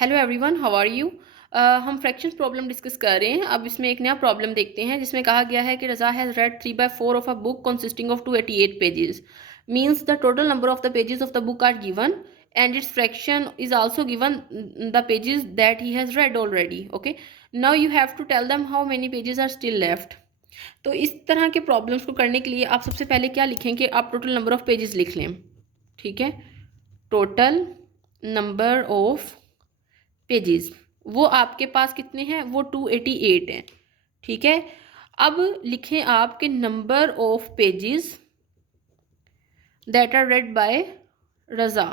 Hello everyone, how are you. हम fractions problem discuss कर रहे हैं। अब इसमें एक नया प्रॉब्लम देखते हैं जिसमें कहा गया है कि Raza has read 3/4 of a book consisting of 288 pages. Means the total number of the pages of the book are given and its fraction is also given the pages that he has read already. Okay, now you have to tell them how many pages are still left. तो इस तरह के problems को करने के लिए आप सबसे पहले क्या लिखेंगे, आप टोटल नंबर ऑफ पेजेस लिख लें। ठीक है, टोटल नंबर ऑफ पेजेस वो आपके पास कितने हैं, वो 288 हैं। ठीक है, अब लिखें आपके number of pages that are read by Raza.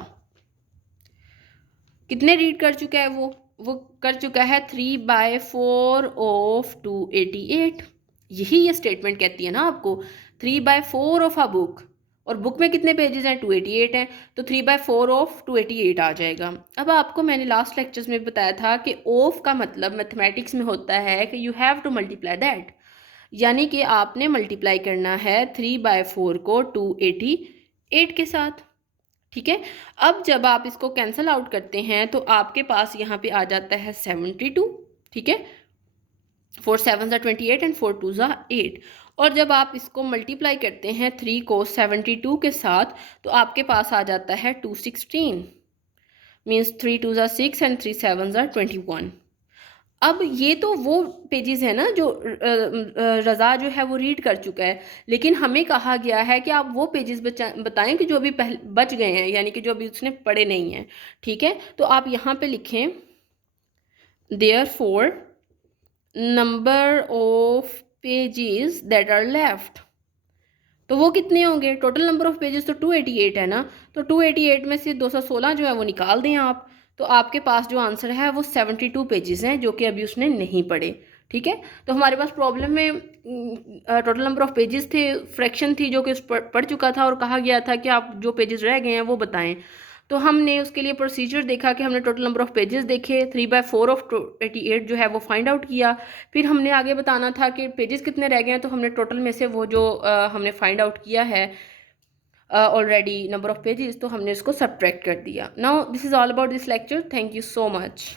कितने रीड कर चुका है वो कर चुका है 3/4 ऑफ 288। यही ये स्टेटमेंट कहती है ना आपको, 3/4 ऑफ अ बुक, और बुक में कितने पेजेस हैं, 288 हैं, तो 3/4 ऑफ 288 आ जाएगा। अब आपको मैंने लास्ट लेक्चर्स में बताया था कि ऑफ का मतलब मैथमेटिक्स में होता है कि you have to multiply that, यानी कि आपने मल्टीप्लाई करना है 3/4 को 288 के साथ। ठीक है, अब जब आप इसको कैंसल आउट करते हैं तो आपके पास यहाँ पे आ जाता है 72। ठीक है, 4 7 ज़ा 28 एंड 4 2 ज़ा 8। और जब आप इसको मल्टीप्लाई करते हैं 3 को 72 के साथ तो आपके पास आ जाता है 216। मीन्स 3 2 ज़ा 6 एंड 3 7 ज़ा 21। अब ये तो वो पेजेस है ना जो रज़ा जो है वो रीड कर चुका है, लेकिन हमें कहा गया है कि आप वो पेजेस बताएं कि जो अभी पहले बच गए हैं, यानी कि जो अभी उसने पढ़े नहीं हैं। ठीक है, तो आप यहाँ पे लिखें therefore number of pages that are left. तो वो कितने होंगे, टोटल नंबर ऑफ पेजेस तो 288 है ना, तो 288 में से 216 जो है वो निकाल दें आप, तो आपके पास जो आंसर है वो 72 पेजेस हैं जो कि अभी उसने नहीं पढ़े। ठीक है, तो हमारे पास प्रॉब्लम में टोटल नंबर ऑफ पेजेस थे, फ्रैक्शन थी जो कि उस पढ़ चुका था, और कहा गया था कि आप जो पेजेस रह गए हैं वो बताएं। तो हमने उसके लिए प्रोसीजर देखा कि हमने टोटल नंबर ऑफ पेजेस देखे, 3/4 ऑफ 288 जो है वो फाइंड आउट किया। फिर हमने आगे बताना था कि पेजेस कितने रह गए हैं, तो हमने टोटल में से वो जो हमने फाइंड आउट किया है ऑलरेडी नंबर ऑफ पेजेस, तो हमने इसको सब्ट्रैक्ट कर दिया। Now this is all about this lecture. Thank you so much.